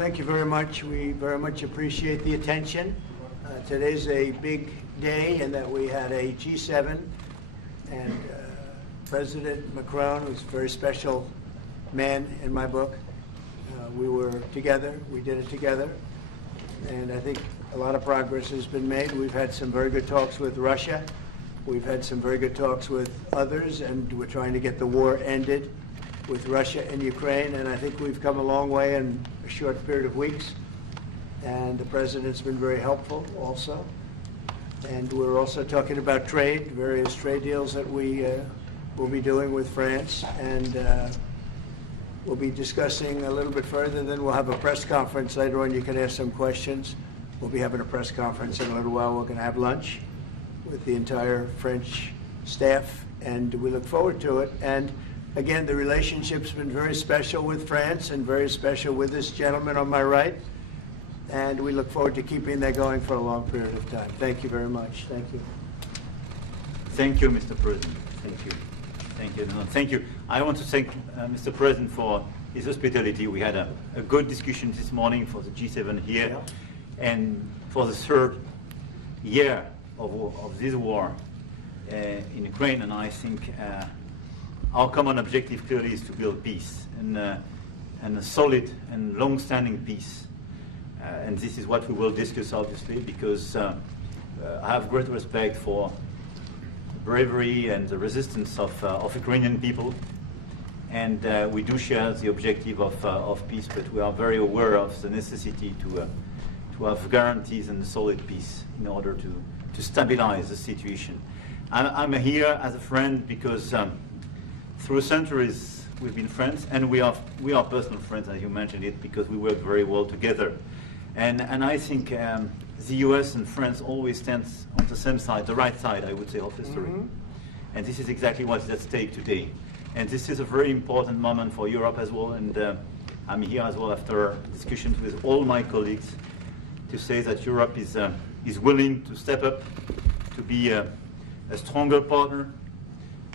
thank you very much. We very much appreciate the attention. Today's a big day in that we had a G7 and President Macron, who's a very special man in my book. We were together, we did it together, and I think a lot of progress has been made. We've had some very good talks with Russia. We've had some very good talks with others, and we're trying to get the war ended with Russia and Ukraine, and I think we've come a long way in a short period of weeks. And the President's been very helpful also. And we're also talking about trade, various trade deals that we will be doing with France, and we'll be discussing a little bit further. Then we'll have a press conference later on. You can ask some questions. We'll be having a press conference in a little while. We're going to have lunch with the entire French staff, and we look forward to it. And again, the relationship's been very special with France and very special with this gentleman on my right. And we look forward to keeping that going for a long period of time. Thank you very much. Thank you. Thank you, Mr. President. Thank you. Thank you. No, thank you. I want to thank Mr. President for his hospitality. We had a good discussion this morning for the G7 here. Yeah. And for the third year of this war in Ukraine. And I think our common objective clearly is to build peace, and a solid and long-standing peace. And this is what we will discuss, obviously, because I have great respect for the bravery and the resistance of Ukrainian people. And we do share the objective of peace, but we are very aware of the necessity to have guarantees and solid peace in order to stabilize the situation. I'm here as a friend because through centuries we've been friends, and we are personal friends, as you mentioned it, because we work very well together. And I think the US and France always stands on the same side, the right side, I would say, of history. Mm-hmm. And this is exactly what's at stake today. And this is a very important moment for Europe as well. And I'm here as well after discussions with all my colleagues to say that Europe is willing to step up, to be a stronger partner,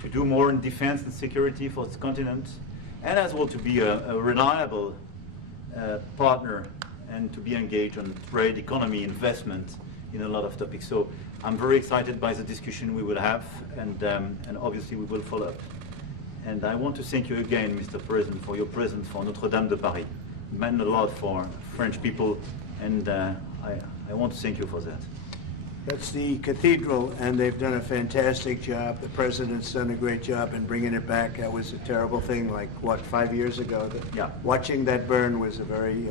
to do more in defense and security for its continent, and as well to be a reliable partner and to be engaged on trade, economy, investment in a lot of topics. So I'm very excited by the discussion we will have, and obviously we will follow up. And I want to thank you again, Mr. President, for your presence for Notre-Dame de Paris. It meant a lot for French people, and I want to thank you for that. That's the cathedral, and they've done a fantastic job. The President's done a great job in bringing it back. That was a terrible thing, like, what, 5 years ago? Yeah. Watching that burn was a very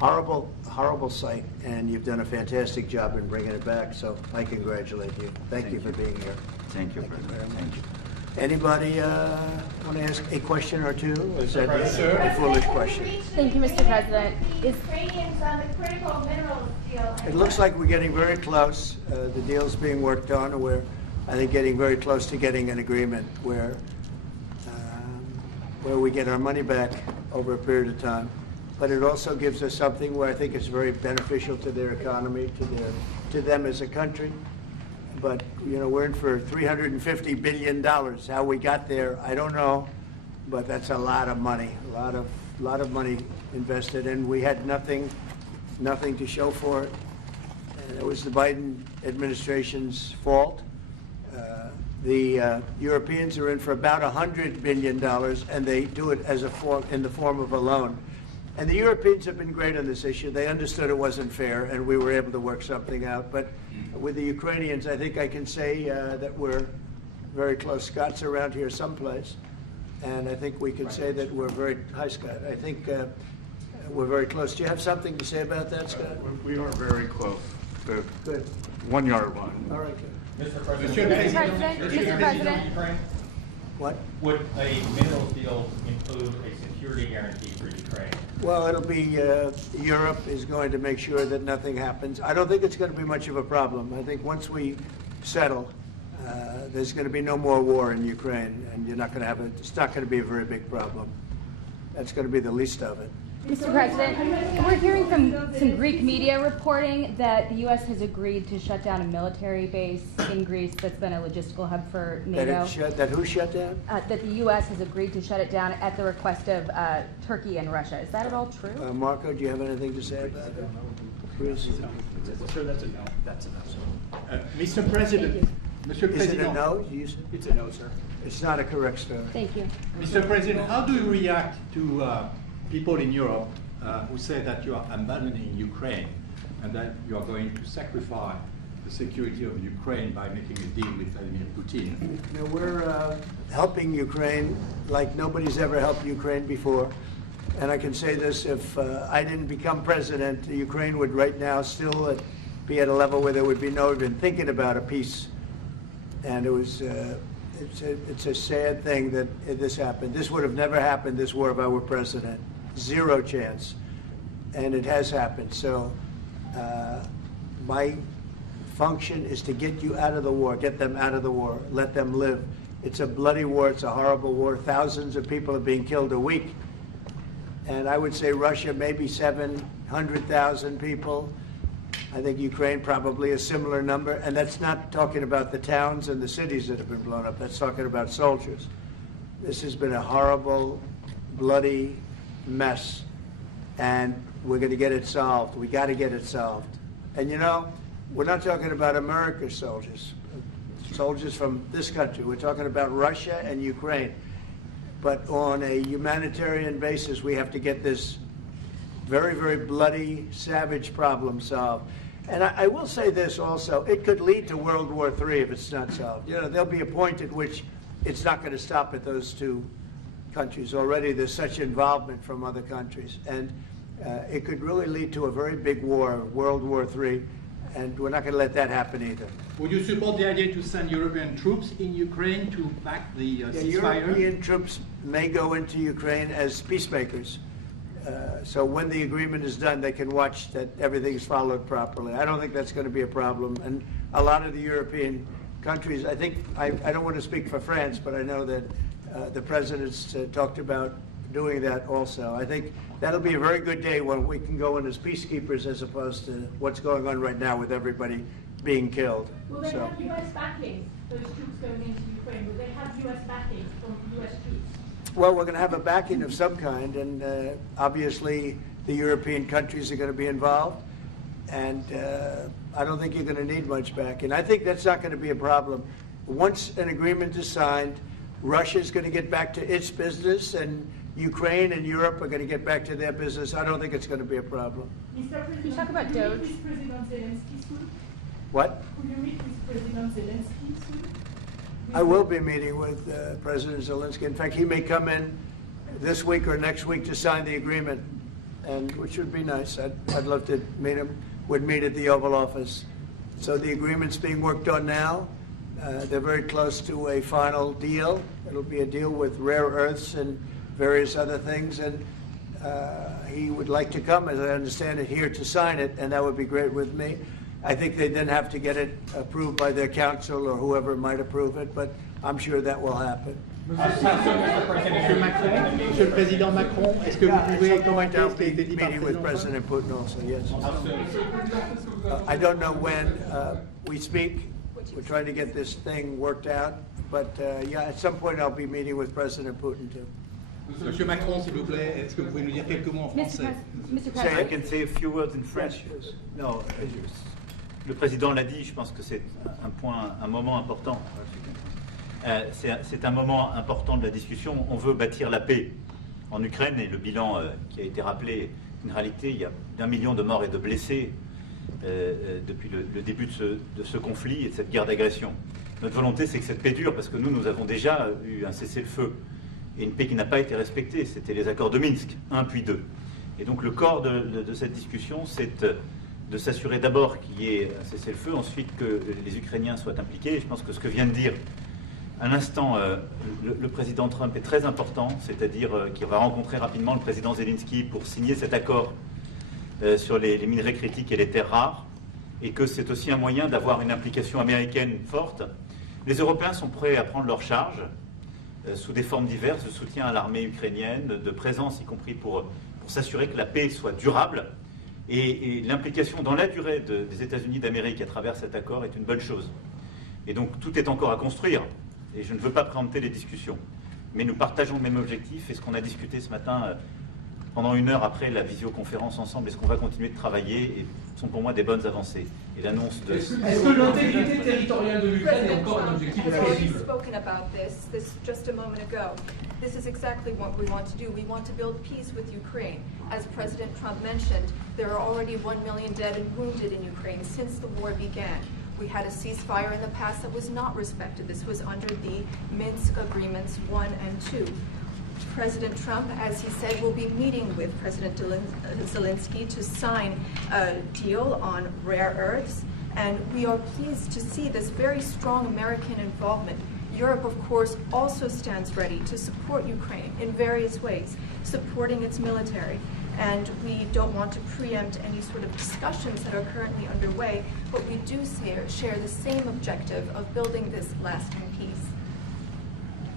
horrible sight, and you've done a fantastic job in bringing it back, so I congratulate you. Thank you for being here. Thank you, President. Very much. Thank you. Anybody want to ask a question or two? Or is that a foolish question? Thank you, Mr. President. Ukrainians on the critical minerals deal. It looks like we're getting very close. The deal's being worked on, and we're, I think, getting very close to getting an agreement where we get our money back over a period of time. But it also gives us something where I think it's very beneficial to their economy, to them as a country. But, you know, we're in for $350 billion. How we got there, I don't know, but that's a lot of money, a lot of money invested, and we had nothing to show for it. And it was the Biden administration's fault. The Europeans are in for about $100 billion, and they do it as in the form of a loan. And the Europeans have been great on this issue. They understood it wasn't fair, and we were able to work something out. But with the Ukrainians, I think I can say that we're very close. Scott's around here someplace, and I think we can say that we're very, hi Scott, I think we're very close. Do you have something to say about that, Scott? We are very close. The Good. 1 yard line. All right, good. Mr. President, Mr. President. What? would a minerals deal include a security guarantee for Ukraine? Well, it'll be, Europe is going to make sure that nothing happens. I don't think it's going to be much of a problem. I think once we settle, there's going to be no more war in Ukraine, and you're not going to have it's not going to be a very big problem. That's going to be the least of it. Mr. President, we're hearing from some Greek media reporting that the U.S. has agreed to shut down a military base in Greece that's been a logistical hub for NATO. That who shut down? That the U.S. has agreed to shut it down at the request of Turkey and Russia. Is that at all true? Marco, do you have anything to say about it? Chris? Sir, that's a no. That's a no. Mr. President. Mr. Is it a President. no? You said- It's a no, sir. It's not a correct story. Thank you. Mr. President, how do you react to people in Europe who say that you are abandoning Ukraine and that you are going to sacrifice the security of Ukraine by making a deal with Vladimir Putin? You know, we're helping Ukraine like nobody's ever helped Ukraine before. And I can say this, if I didn't become president, Ukraine would right now still be at a level where there would be no even thinking about a peace. And it was, it's a sad thing that this happened. This would have never happened, this war, if I were president. Zero chance. And it has happened. So my function is to get you out of the war, get them out of the war, let them live. It's a bloody war, it's a horrible war. Thousands of people are being killed a week. And I would say Russia, maybe 700,000 people. I think Ukraine probably a similar number. And that's not talking about the towns and the cities that have been blown up. That's talking about soldiers. This has been a horrible, bloody mess. And we're going to get it solved. We got to get it solved. And you know, we're not talking about America's soldiers, soldiers from this country. We're talking about Russia and Ukraine. But on a humanitarian basis, we have to get this very, very bloody, savage problem solved. And I will say this also, it could lead to World War III if it's not solved. You know, there'll be a point at which it's not going to stop at those two countries. Already there's such involvement from other countries. And it could really lead to a very big war, World War III, and we're not going to let that happen either. Would you support the idea to send European troops in Ukraine to back the ceasefire? European troops may go into Ukraine as peacemakers. So when the agreement is done, they can watch that everything's followed properly. I don't think that's going to be a problem. And a lot of the European countries, I think, I don't want to speak for France, but I know that the presidents talked about doing that also. I think that'll be a very good day when we can go in as peacekeepers as opposed to what's going on right now with everybody being killed. Will they have U.S. backing, those troops going into Ukraine? Will they have U.S. backing from U.S. troops? Well, we're going to have a backing of some kind, and obviously the European countries are going to be involved, and I don't think you're going to need much backing. I think that's not going to be a problem. Once an agreement is signed, Russia's going to get back to its business, and Ukraine and Europe are going to get back to their business. I don't think it's going to be a problem. Mr. President, you talk about will you Doge? meet with President Zelensky soon? What? Will you meet with President Zelensky soon? I will be meeting with President Zelensky. In fact, he may come in this week or next week to sign the agreement, and which would be nice. I'd love to meet him. Would meet at the Oval Office. So the agreement's being worked on now. They're very close to a final deal. It'll be a deal with rare earths and various other things, and he would like to come, as I understand it, here to sign it, and that would be great with me. I think they then have to get it approved by their council or whoever might approve it, but I'm sure that will happen. Monsieur le Président Macron, est-ce que vous pouvez commenter I'll ce qui a be été dit par meeting le with président? President Putin also, yes. I don't know when we speak. We're trying to get this thing worked out, but yeah, at some point I'll be meeting with President Putin too. Monsieur Macron, s'il vous plaît, est-ce que vous pouvez nous dire quelques mots en français? Mr. I President, can say a few words in French. No, le président l'a dit, je pense que c'est un moment important. C'est un moment important de la discussion. On veut bâtir la paix en Ukraine et le bilan qui a été rappelé, une réalité, il y a d'1 million de morts et de blessés depuis le début de ce conflit et de cette guerre d'agression. Notre volonté, c'est que cette paix dure, parce que nous avons déjà eu un cessez-le-feu et une paix qui n'a pas été respectée. C'était les accords de Minsk, 1 puis 2. Et donc le corps de cette discussion, c'est de s'assurer d'abord qu'il y ait un cessez-le-feu, ensuite que les Ukrainiens soient impliqués. Et je pense que ce que vient de dire à l'instant le président Trump est très important, c'est-à-dire qu'il va rencontrer rapidement le président Zelensky pour signer cet accord sur les minerais critiques et les terres rares, et que c'est aussi un moyen d'avoir une implication américaine forte. Les Européens sont prêts à prendre leur charge sous des formes diverses de soutien à l'armée ukrainienne, de présence, y compris pour pour s'assurer que la paix soit durable. Et l'implication dans la durée des États-Unis d'Amérique à travers cet accord est une bonne chose. Et donc tout est encore à construire. Et je ne veux pas préempter les discussions. Mais nous partageons le même objectif et ce qu'on a discuté ce matin pendant 1 heure après la visioconférence ensemble et ce qu'on va continuer de travailler sont pour moi des bonnes avancées. Et l'annonce de... Est-ce que l'intégrité territoriale de l'Ukraine est encore un objectif possible? Spoken about this just a moment ago. This is exactly what we want to do. We want to build peace with Ukraine. As President Trump mentioned, there are already 1 million dead and wounded in Ukraine since the war began. We had a ceasefire in the past that was not respected. This was under the Minsk Agreements 1 and 2. President Trump, as he said, will be meeting with President Zelensky to sign a deal on rare earths. And we are pleased to see this very strong American involvement. Europe, of course, also stands ready to support Ukraine in various ways, supporting its military. And we don't want to preempt any sort of discussions that are currently underway, but we do share the same objective of building this lasting peace.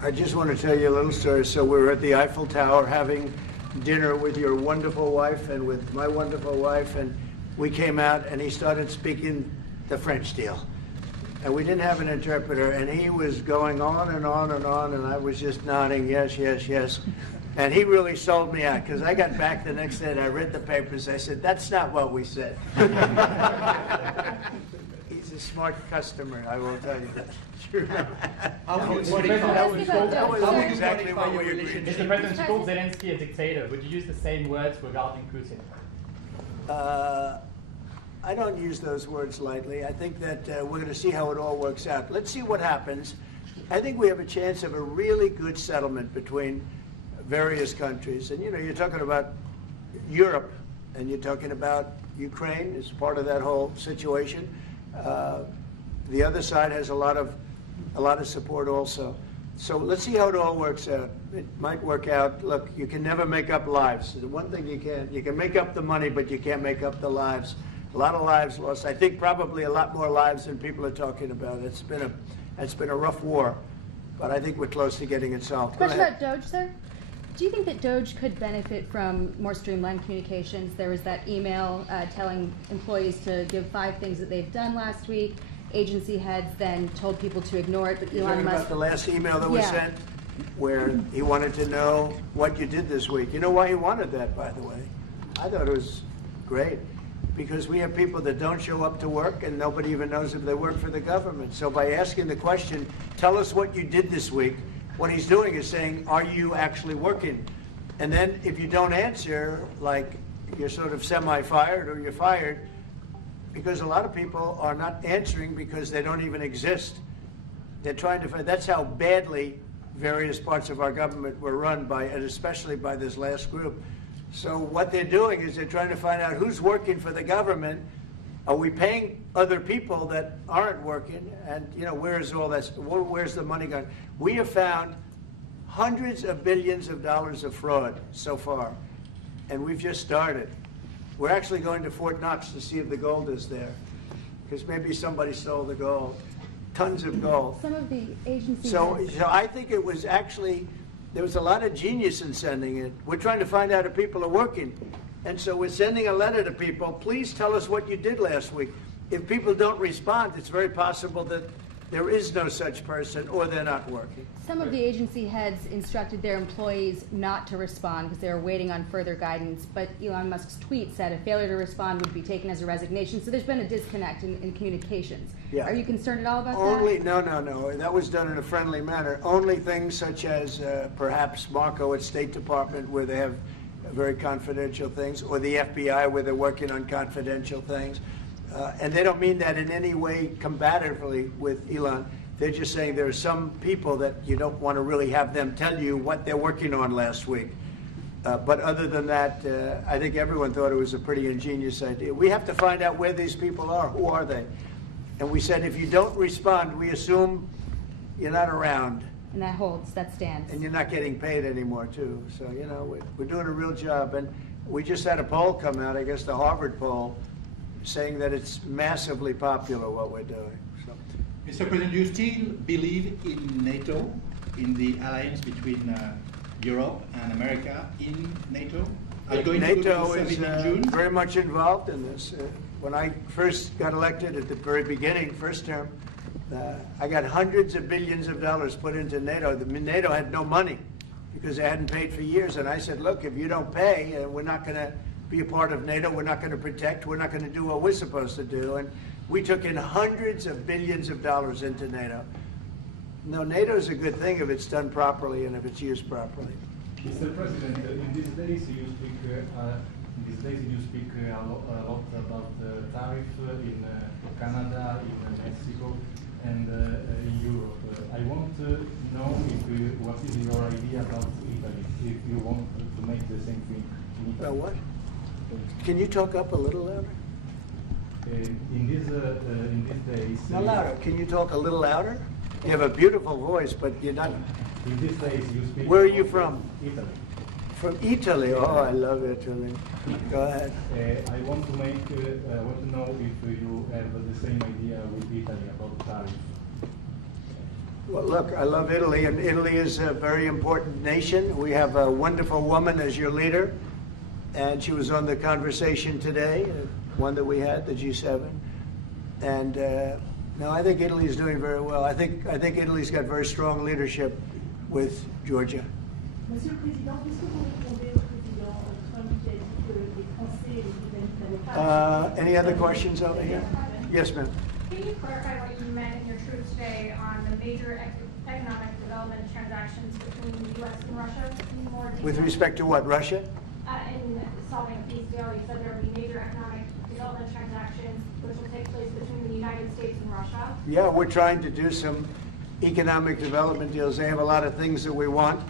I just want to tell you a little story. So we were at the Eiffel Tower having dinner with your wonderful wife and with my wonderful wife, and we came out and he started speaking the French deal. And we didn't have an interpreter, and he was going on and on and on, and I was just nodding, yes, yes, yes. And he really sold me out, because I got back the next day and I read the papers. I said, that's not what we said. He's a smart customer, I will tell you that. Sure. Let's give a That was Sir. exactly what we agreed to. Mr. President, you called Zelensky a dictator. Would you use the same words regarding Putin? I don't use those words lightly. I think that we're going to see how it all works out. Let's see what happens. I think we have a chance of a really good settlement between various countries. And, you know, you're talking about Europe, and you're talking about Ukraine as part of that whole situation. The other side has a lot of support also. So let's see how it all works out. It might work out. Look, you can never make up lives. The one thing you can make up the money, but you can't make up the lives. A lot of lives lost. I think probably a lot more lives than people are talking about. It's been a rough war, but I think we're close to getting it solved. Question about Doge, sir. Do you think that Doge could benefit from more streamlined communications? There was that email telling employees to give 5 things that they've done last week. Agency heads then told people to ignore it, but You're Elon talking Musk... about the last email that was Yeah. sent, where he wanted to know what you did this week. You know why he wanted that, by the way? I thought it was great. Because we have people that don't show up to work and nobody even knows if they work for the government. So by asking the question, tell us what you did this week, what he's doing is saying, are you actually working? And then if you don't answer, like you're sort of semi-fired or you're fired, because a lot of people are not answering because they don't even exist. They're trying to find, that's how badly various parts of our government were run by, and especially by this last group. So what they're doing is they're trying to find out who's working for the government. Are we paying other people that aren't working? And, you know, where's all that? Where's the money going? We have found hundreds of billions of dollars of fraud so far, and we've just started. We're actually going to Fort Knox to see if the gold is there, because maybe somebody stole the gold. Tons of gold. Some of the agencies... So I think it was actually, there was a lot of genius in sending it. We're trying to find out if people are working. And so we're sending a letter to people, please tell us what you did last week. If people don't respond, it's very possible that there is no such person or they're not working. Some of the agency heads instructed their employees not to respond because they were waiting on further guidance, but Elon Musk's tweet said a failure to respond would be taken as a resignation. So there's been a disconnect in communications. Yeah. Are you concerned at all about that? No. That was done in a friendly manner. Only things such as perhaps Marco at State Department, where they have very confidential things, or the FBI, where they're working on confidential things. And they don't mean that in any way combatively with Elon. They're just saying there are some people that you don't want to really have them tell you what they're working on last week. But other than that, I think everyone thought it was a pretty ingenious idea. We have to find out where these people are. Who are they? And we said, if you don't respond, we assume you're not around. And that holds, that stands. And you're not getting paid anymore, too. So, you know, we're doing a real job. And we just had a poll come out, I guess the Harvard poll, saying that it's massively popular what we're doing. So. Mr. President, do you still believe in NATO, in the alliance between Europe and America in NATO? Are you going to go to NATO the is summit in June? very much involved in this. When I first got elected at the very beginning, first term, I got hundreds of billions of dollars put into NATO. NATO had no money because they hadn't paid for years. And I said, look, if you don't pay, we're not going to be a part of NATO. We're not going to protect. We're not going to do what we're supposed to do. And we took in hundreds of billions of dollars into NATO. No, NATO is a good thing if it's done properly and if it's used properly. Mr. President, in these days you speak a lot about tariff in Canada, in Mexico, and in Europe. I want to know what is your idea about Italy, if you want to make the same thing in Italy. What? Can you talk up a little louder? In these days... No, louder. Can you talk a little louder? You have a beautiful voice, but you're not... In these days you speak... Where are you from? Italy. From Italy? Oh, I love Italy. Go ahead. I want to know if you have the same idea with Italy about tariffs. Well, look, I love Italy, and Italy is a very important nation. We have a wonderful woman as your leader, and she was on the conversation today, one that we had, the G7. And no, I think Italy is doing very well. I think Italy's got very strong leadership with Georgia. Monsieur le Président, qu'est-ce que vous répondez au président Trump qui a dit que les Français et les Britanniques n'avaient pas... Any other questions over here? Yes, ma'am. Can you clarify what you meant in your truth today on the major economic development transactions between the U.S. and Russia? In more detail? With respect to what, Russia? In solving a peace deal, you said there will be major economic development transactions which will take place between the United States and Russia. Yeah, we're trying to do some economic development deals. They have a lot of things that we want,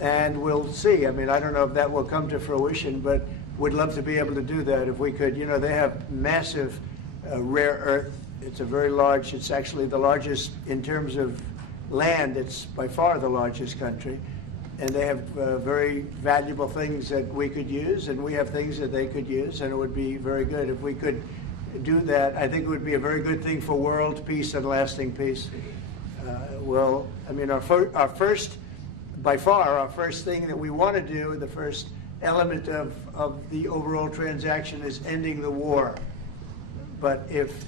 and we'll see. I mean, I don't know if that will come to fruition, but we'd love to be able to do that if we could. You know, they have massive rare earth. It's a very large, it's actually the largest in terms of land. It's by far the largest country. And they have very valuable things that we could use, and we have things that they could use, and it would be very good if we could do that. I think it would be a very good thing for world peace and lasting peace. Well, I mean, our first, by far, our first thing that we want to do, the first element of the overall transaction is ending the war. But if,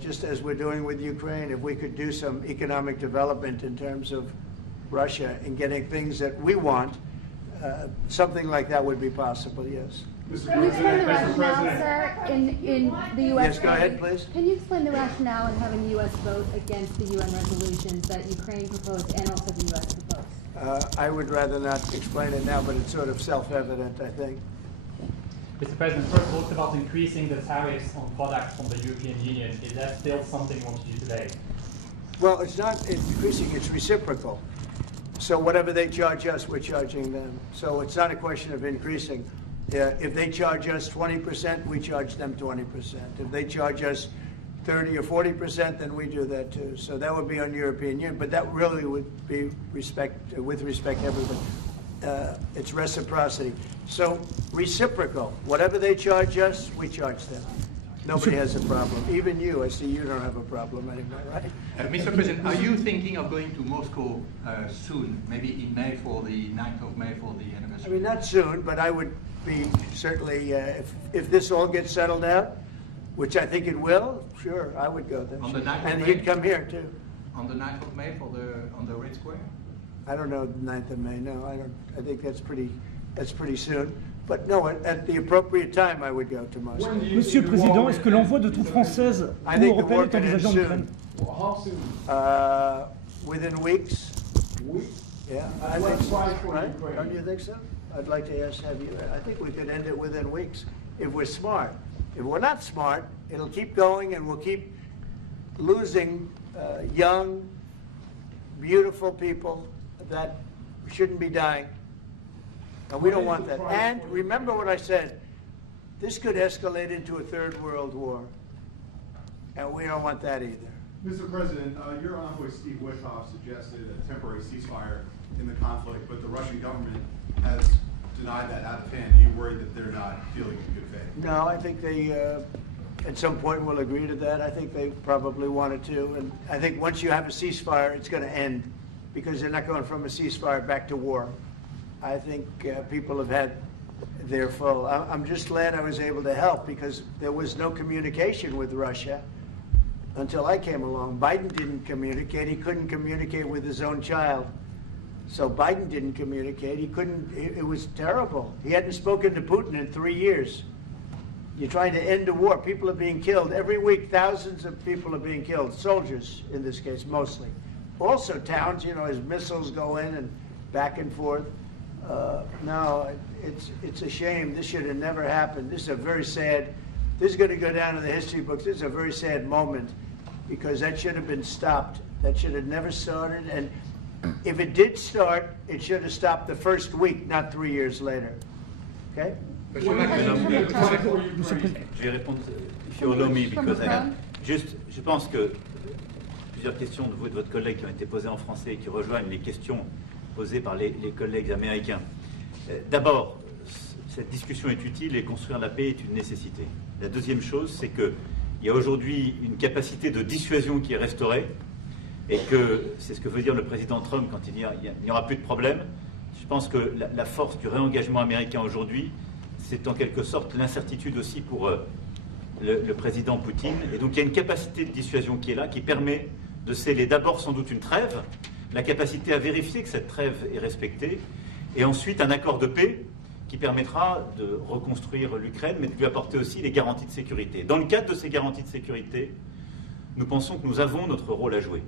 just as we're doing with Ukraine, if we could do some economic development in terms of Russia and getting things that we want, something like that would be possible, yes. Can you explain the rationale, sir, in the U.S. Yes, go ahead, please. Can you explain the rationale in having the U.S. vote against the UN resolutions that Ukraine proposed and also the U.S. proposed? I would rather not explain it now, but it's sort of self-evident, I think. Mr. President, first talked about increasing the tariffs on products from the European Union. Is that still something you want to do today? Well, it's not increasing, it's reciprocal. So whatever they charge us, we're charging them. So it's not a question of increasing. If they charge us 20%, we charge them 20%. If they charge us 30 or 40%, then we do that too. So that would be on European Union, but that really would be with respect to everybody. It's reciprocity. So reciprocal. Whatever they charge us, we charge them. Nobody has a problem. Even you, I see you don't have a problem anymore, right? Mr. President, are you thinking of going to Moscow soon, maybe in May for the 9th of May for the anniversary? I mean, not soon, but I would be certainly, if this all gets settled out, which I think it will, sure, I would go there. On the 9th of and May? he'd come here too. On the 9th of May on the Red Square? I don't know the 9th of May, no, I don't. I think that's pretty soon. But no, at the appropriate time, I would go to Moscow. Monsieur le Président, est-ce que l'envoi de troupes françaises ou européennes est envisagé en Ukraine? How soon? Within weeks. Weeks? Yeah, I think so, right? Don't you think so? I'd like to have you. I think we could end it within weeks if we're smart. If we're not smart, it'll keep going, and we'll keep losing young, beautiful people that shouldn't be dying. And we don't want that. And remember what I said, this could escalate into a third world war. And we don't want that either. Mr. President, your envoy Steve Witkoff suggested a temporary ceasefire in the conflict, but the Russian government has denied that out of hand. Do you worry that they're not feeling in good faith? No, I think they, at some point, will agree to that. I think they probably wanted to. And I think once you have a ceasefire, it's going to end, because they're not going from a ceasefire back to war. I think people have had they're full. I'm just glad I was able to help because there was no communication with Russia until I came along. Biden didn't communicate. He couldn't communicate with his own child. So Biden didn't communicate. He couldn't. It was terrible. He hadn't spoken to Putin in 3 years. You're trying to end a war. People are being killed. Every week, thousands of people are being killed. Soldiers, in this case, mostly. Also towns, as missiles go in and back and forth. No, it's a shame. This should have never happened. This is a very sad, this is going to go down in the history books. This is a very sad moment because that should have been stopped. That should have never started. And if it did start, it should have stopped the first week, not 3 years later. Okay? Je vais répondre, if you allow me, because je pense que plusieurs questions de vous et de votre collègue qui ont été posées en français et qui rejoignent les questions posées par les collègues américains. D'abord, cette discussion est utile et construire la paix est une nécessité. La deuxième chose, c'est qu'il y a aujourd'hui une capacité de dissuasion qui est restaurée et que c'est ce que veut dire le président Trump quand il dit qu'il n'y aura plus de problème. Je pense que la force du réengagement américain aujourd'hui, c'est en quelque sorte l'incertitude aussi pour le président Poutine. Et donc il y a une capacité de dissuasion qui est là, qui permet de sceller d'abord sans doute une trêve, la capacité à vérifier que cette trêve est respectée, et ensuite un accord de paix qui permettra de reconstruire l'Ukraine, mais de lui apporter aussi les garanties de sécurité. Dans le cadre de ces garanties de sécurité, nous pensons que nous avons notre rôle à jouer.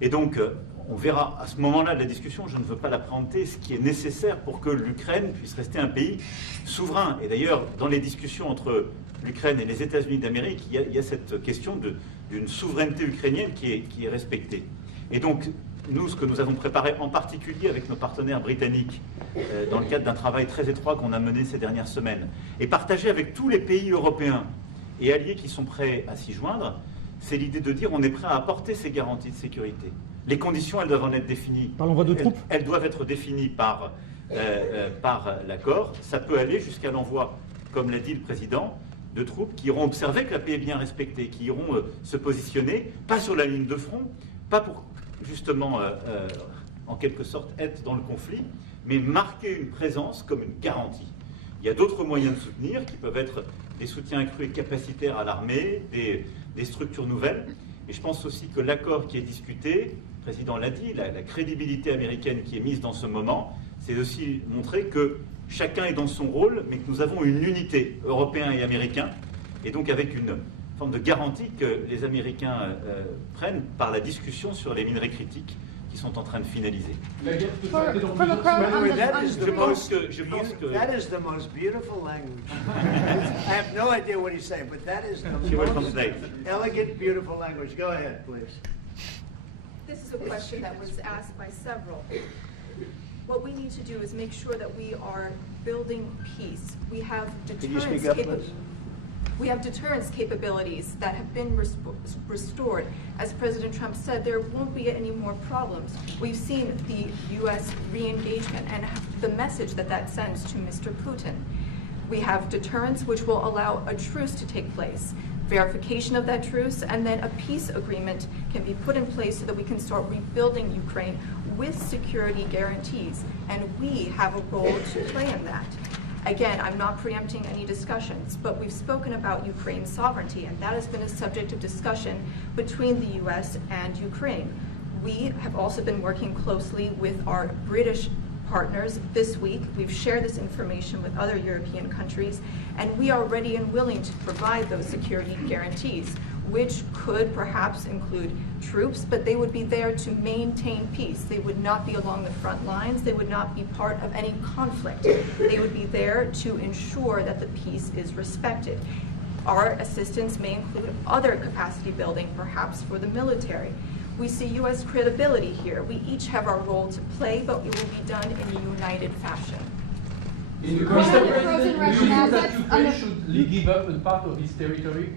Et donc, on verra à ce moment-là de la discussion, je ne veux pas la préempter, ce qui est nécessaire pour que l'Ukraine puisse rester un pays souverain. Et d'ailleurs, dans les discussions entre l'Ukraine et les États-Unis d'Amérique, il y a cette question d'une souveraineté ukrainienne qui est respectée. Et donc, nous, ce que nous avons préparé en particulier avec nos partenaires britanniques, dans le cadre d'un travail très étroit qu'on a mené ces dernières semaines, et partagé avec tous les pays européens et alliés qui sont prêts à s'y joindre, c'est l'idée de dire on est prêt à apporter ces garanties de sécurité. Les conditions, elles doivent en être définies. Par l'envoi de troupes ? Elles doivent être définies par l'accord. Ça peut aller jusqu'à l'envoi, comme l'a dit le président, de troupes qui iront observer que la paix est bien respectée, qui iront se positionner, pas sur la ligne de front, pas pour justement, en quelque sorte, être dans le conflit, mais marquer une présence comme une garantie. Il y a d'autres moyens de soutenir qui peuvent être des soutiens accrus et capacitaires à l'armée, des structures nouvelles. Et je pense aussi que l'accord qui est discuté, le président l'a dit, la crédibilité américaine qui est mise dans ce moment, c'est aussi montrer que chacun est dans son rôle, mais que nous avons une unité, Européens et Américains, et donc avec une forme de garantie que les Américains prennent par la discussion sur les minerais critiques qui sont en train de finaliser. That is the most beautiful language. I have no idea what he's saying, but that is the most elegant, beautiful language. Go ahead, please. This is a question that was asked by several. What we need to do is make sure that we are building peace. We have deterrence capabilities that have been restored. As President Trump said, there won't be any more problems. We've seen the U.S. re-engagement and the message that sends to Mr. Putin. We have deterrence, which will allow a truce to take place, verification of that truce, and then a peace agreement can be put in place so that we can start rebuilding Ukraine with security guarantees. And we have a role to play in that. Again, I'm not preempting any discussions, but we've spoken about Ukraine's sovereignty, and that has been a subject of discussion between the U.S. and Ukraine. We have also been working closely with our British partners this week. We've shared this information with other European countries, and we are ready and willing to provide those security guarantees, which could perhaps include troops, but they would be there to maintain peace. They would not be along the front lines. They would not be part of any conflict. They would be there to ensure that the peace is respected. Our assistance may include other capacity building, perhaps for the military. We see U.S. credibility here. We each have our role to play, but it will be done in a united fashion. Mr. President, do you think that Ukraine should give up a part of its territory?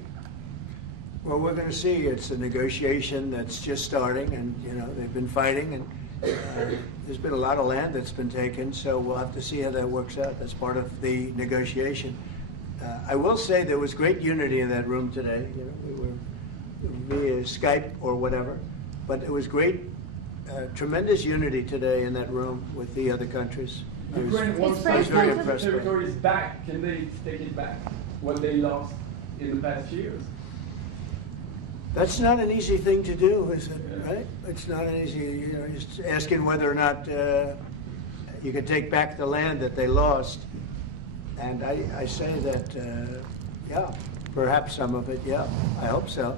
Well, we're going to see. It's a negotiation that's just starting, and they've been fighting, and there's been a lot of land that's been taken. So we'll have to see how that works out. That's part of the negotiation. I will say there was great unity in that room today. We were via Skype or whatever, but it was great, tremendous unity today in that room with the other countries. Ukraine wants Is some France going to- of the territories back. Can they take it back? What they lost in the past years? That's not an easy thing to do, is it? Right? It's not an easy. You know, just asking whether or not you can take back the land that they lost. And I say that, yeah, perhaps some of it, yeah, I hope so.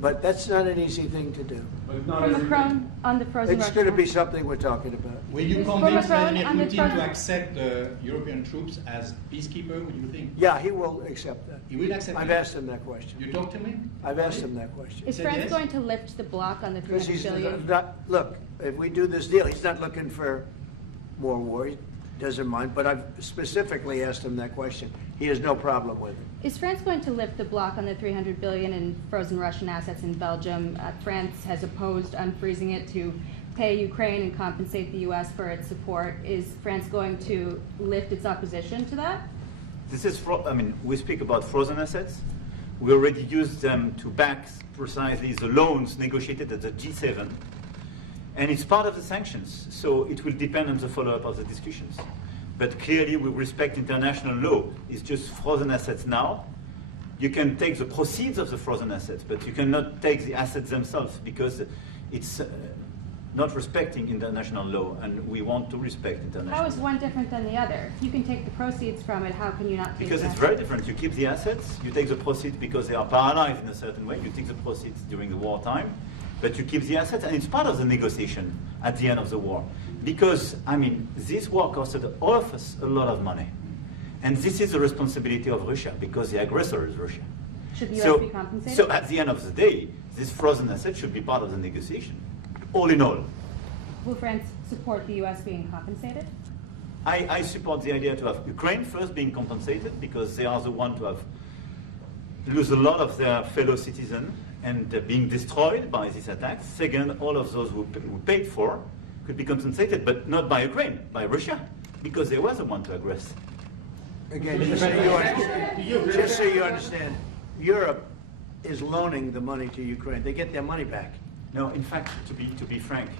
But that's not an easy thing to do. But not For everything. Macron on the frozen It's Russian going to be assets. something we're talking about. Will you For convince Macron Vladimir and the Putin President- to accept the European troops as peacekeeper, what do you think? Yeah, he will accept that. He will accept I've it? asked him that question. You talk to him? I've asked him that question. Is said France yes? going to lift the block on the Because 300 he's billion? not, look, if we do this deal, he's not looking for more war. He doesn't mind. But I've specifically asked him that question. He has no problem with it. Is France going to lift the block on the 300 billion in frozen Russian assets in Belgium? France has opposed unfreezing it to pay Ukraine and compensate the U.S. for its support. Is France going to lift its opposition to that? This is, I mean, we speak about frozen assets. We already used them to back precisely the loans negotiated at the G7. And it's part of the sanctions, so it will depend on the follow-up of the discussions. But clearly, we respect international law. It's just frozen assets now. You can take the proceeds of the frozen assets, but you cannot take the assets themselves because it's not respecting international law, and we want to respect international How law. is one different than the other? If you can take the proceeds from it, how can you not take Because the it's assets? very different. You keep the assets, you take the proceeds because they are paralyzed in a certain way. You take the proceeds during the wartime, but you keep the assets, and it's part of the negotiation at the end of the war. Because, I mean, this war costed all of us a lot of money. And this is the responsibility of Russia, because the aggressor is Russia. Should the U.S. be compensated? So at the end of the day, this frozen asset should be part of the negotiation, all in all. Will France support the U.S. being compensated? I support the idea to have Ukraine first being compensated because they are the one to have lose a lot of their fellow citizens and being destroyed by these attacks. Second, all of those who paid for could be compensated, but not by Ukraine, by Russia, because they were the one to aggress. Again, just so you understand, Europe is loaning the money to Ukraine. They get their money back. No, in fact, to be frank,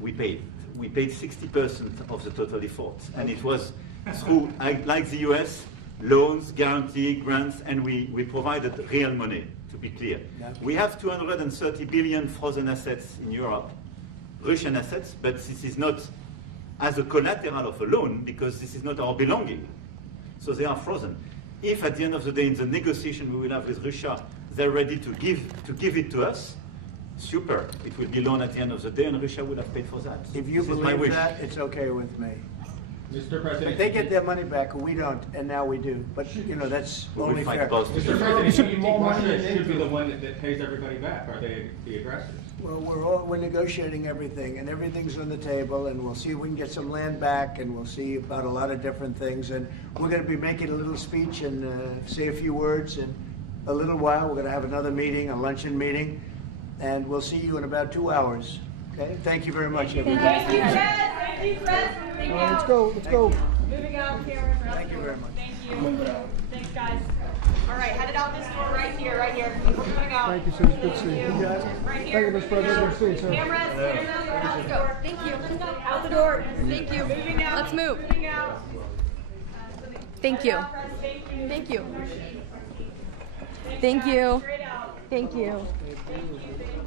we paid. We paid 60% of the total effort, and it was through, like the US, loans, guarantee, grants, and we provided real money, to be clear. Yeah. We have 230 billion frozen assets in Europe, Russian assets, but this is not as a collateral of a loan because this is not our belonging. So they are frozen. If at the end of the day in the negotiation we will have with Russia, they're ready to give it to us, super. It will be loan at the end of the day and Russia would have paid for that. If you This is my believe wish. that, it's okay with me. Mr. But President, they get their money back, we don't, and now we do. But, you know, that's We will only fight fair. both. Mr. President, should Russia should be the one that pays everybody back. Are they the aggressors? Well, we're negotiating everything, and everything's on the table, and we'll see if we can get some land back, and we'll see about a lot of different things. And we're going to be making a little speech and say a few words in a little while. We're going to have another meeting, a luncheon meeting, and we'll see you in about 2 hours. Okay? Thank you very much, everybody. Thank you, Fred. Thank you, Fred. Moving out. Let's go, let's go. Moving out, Cameron. Thank you very much. Thank you. Thanks, guys. All right, headed out this door right here, right here. We're coming out. Thank you, sir. Good to see you. Right here. Thank you, Mr. President. Good to see you, sir. Cameras, out the door. Thank you. Out the door. Thank you. Moving out. Let's move. Moving out. Thank you. Thank you. Thank you. Thank you. Straight out. Thank you. Thank you.